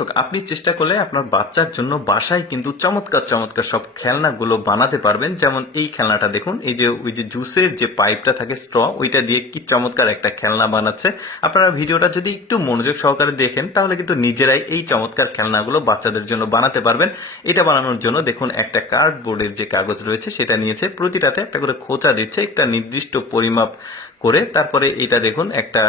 তো আপনি চেষ্টা করলে আপনার বাচ্চার জন্য বাসায় কিন্তু চমৎকার চমৎকার সব খেলনাগুলো বানাতে পারবেন। যেমন এই খেলনাটা দেখুন, এই যে ওই যে জুসের যে পাইপটা থাকে স্ট্র, ওইটা দিয়ে কি চমৎকার একটা খেলনা বানাচ্ছে। আপনারা ভিডিওটা যদি একটু মনোযোগ সহকারে দেখেন তাহলে কিন্তু নিজেরাই এই চমৎকার খেলনাগুলো বাচ্চাদের জন্য বানাতে পারবেন। এটা বানানোর জন্য দেখুন একটা কার্ডবোর্ডের যে কাগজ রয়েছে সেটা নিয়েছে, প্রতিটাতে একটা করে খোঁচা দিচ্ছে একটা নির্দিষ্ট পরিমাপ করে। তারপরে এটা দেখুন একটা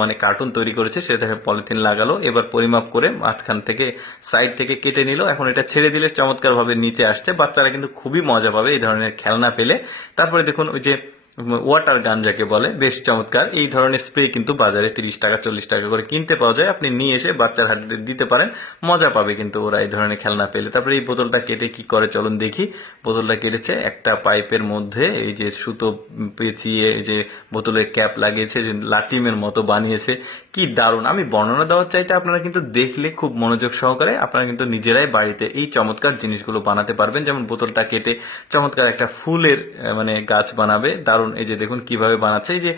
মানে কার্টুন তৈরি করেছে, সেটা পলিথিন লাগালো, এবার পরিমাপ করে মাঝখান থেকে সাইড থেকে কেটে নিল। এখন এটা ছেড়ে দিলে চমৎকার ভাবে নিচে আসছে। বাচ্চারা কিন্তু খুবই মজা পাবে এই ধরনের খেলনা পেলে। তারপরে দেখুন ওই যে ওয়াটার গান যাকে বলে, বেশ চমৎকার। এই ধরনের স্প্রে কিন্তু বাজারে 30 টাকা 40 টাকা করে কিনতে পাওয়া যায়। আপনি নিয়ে এসে বাচ্চার হাতে দিতে পারেন, মজা পাবে কিন্তু ওরা এই ধরনের খেলনা পেলে। তারপরে এই বোতলটা কেটে কি করে চলুন দেখি। বোতলটা কেটেছে একটা পাইপের মধ্যে এই যে সুতো পেঁচিয়ে এই যে বোতলের ক্যাপ লাগিয়েছে, যে লাটিমের মতো বানিয়েছে। কি দারুণ! আমি বর্ণনা দেওয়ার চাইতে আপনারা কিন্তু দেখলে খুব মনোযোগ সহকারে আপনারা কিন্তু নিজেরাই বাড়িতে এই চমৎকার জিনিসগুলো বানাতে পারবেন। যেমন বোতলটা কেটে চমৎকার একটা ফুলের মানে গাছ বানাবে, দারুণ। এই যে দেখুন কিভাবে বানাচ্ছে। এই যে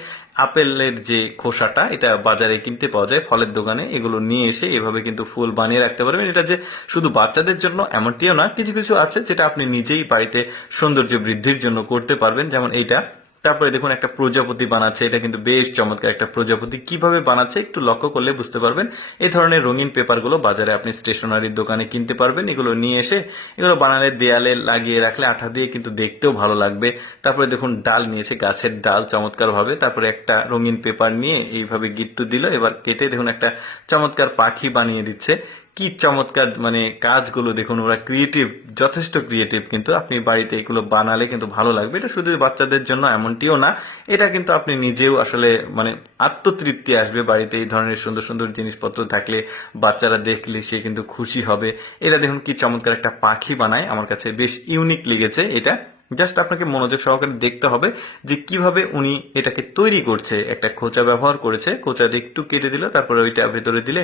আপেলের যে খোসাটা, এটা বাজারে কিনতে পাওয়া যায় ফলের দোকানে, এগুলো নিয়ে এসে এভাবে কিন্তু ফুল বানিয়ে রাখতে পারবেন। এটা যে শুধু বাচ্চাদের জন্য এমনটিও না, কিছু কিছু আছে যেটা আপনি নিজেই বাড়িতে সৌন্দর্য বৃদ্ধির জন্য করতে পারবেন, যেমন এইটা। তারপরে দেখুন একটা প্রজাপতি বানাচ্ছে, এটা কিন্তু বেশ চমৎকার একটা প্রজাপতি। কিভাবে বানাচ্ছে একটু লক্ষ্য করলে বুঝতে পারবেন। এই ধরনের রঙিন পেপারগুলো বাজারে আপনি স্টেশনারির দোকানে কিনতে পারবেন। এগুলো নিয়ে এসে এগুলো বানালে দেয়ালে লাগিয়ে রাখলে আঠা দিয়ে কিন্তু দেখতেও ভালো লাগবে। তারপরে দেখুন ডাল নিয়েছে, গাছের ডাল চমৎকার ভাবে। তারপরে একটা রঙিন পেপার নিয়ে এইভাবে গিট্টু দিল, এবার কেটে দেখুন একটা চমৎকার পাখি বানিয়ে দিচ্ছে। কি চমৎকার মানে কাজগুলো দেখুন, ওরা ক্রিয়েটিভ, যথেষ্ট ক্রিয়েটিভ। কিন্তু আপনি বাড়িতে এগুলো বানালে কিন্তু ভালো লাগবে। এটা শুধু বাচ্চাদের জন্য এমনটিও না, এটা কিন্তু আপনি নিজেও আসলে মানে আত্মতৃপ্তি আসবে বাড়িতে এই ধরনের সুন্দর সুন্দর জিনিসপত্র থাকলে। বাচ্চারা দেখলে সে কিন্তু খুশি হবে। এটা দেখুন কি চমৎকার একটা পাখি বানায়, আমার কাছে বেশ ইউনিক লেগেছে এটা। জাস্ট আপনাকে মনোযোগ সহকারে দেখতে হবে যে কিভাবে উনি এটাকে তৈরি করছে। একটা খোঁচা ব্যবহার করেছে, খোঁচা দিয়ে একটু কেটে দিল, তারপরে ওইটা ভেতরে দিলে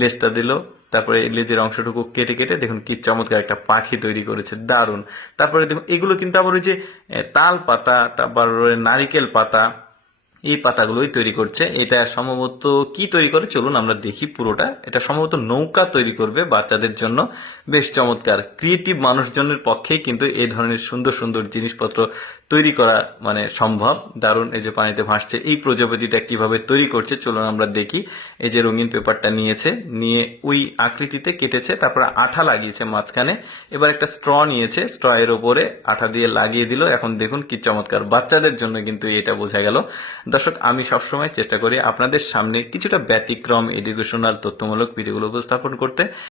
লেজটা দিল, তারপরে লেজের অংশটুকু কেটে কেটে দেখুন কি চমৎকার একটা পাখি তৈরি করেছে, দারুণ। তারপরে দেখুন এগুলো কিন্তু আবার ওই যে তাল পাতা, তারপরে নারিকেল পাতা, এই পাতাগুলোই তৈরি করছে। এটা সম্ভবত কি তৈরি করে চলুন আমরা দেখি পুরোটা। এটা সম্ভবত নৌকা তৈরি করবে বাচ্চাদের জন্য। বেশ চমৎকার, ক্রিয়েটিভ মানুষজনের পক্ষেই কিন্তু এই ধরনের সুন্দর সুন্দর জিনিসপত্র তৈরি করা মানে সম্ভব। দারুণ। এই যে পানিতে ভাসছে এই প্রজাপতিটা কিভাবে তৈরি করছে চলুন আমরা দেখি। এই যে রঙিন পেপারটা নিয়েছে, নিয়ে ওই আকৃতিতে কেটেছে, তারপরে আঠা লাগিয়েছে মাঝখানে। এবার একটা স্ট্র নিয়েছে, স্ট্র এর ওপরে আঠা দিয়ে লাগিয়ে দিল। এখন দেখুন কি চমৎকার, বাচ্চাদের জন্য কিন্তু এটা বোঝা গেল। দর্শক, আমি সবসময় চেষ্টা করি আপনাদের সামনে কিছুটা ব্যতিক্রম এডুকেশনাল তথ্যমূলক ভিডিওগুলো উপস্থাপন করতে।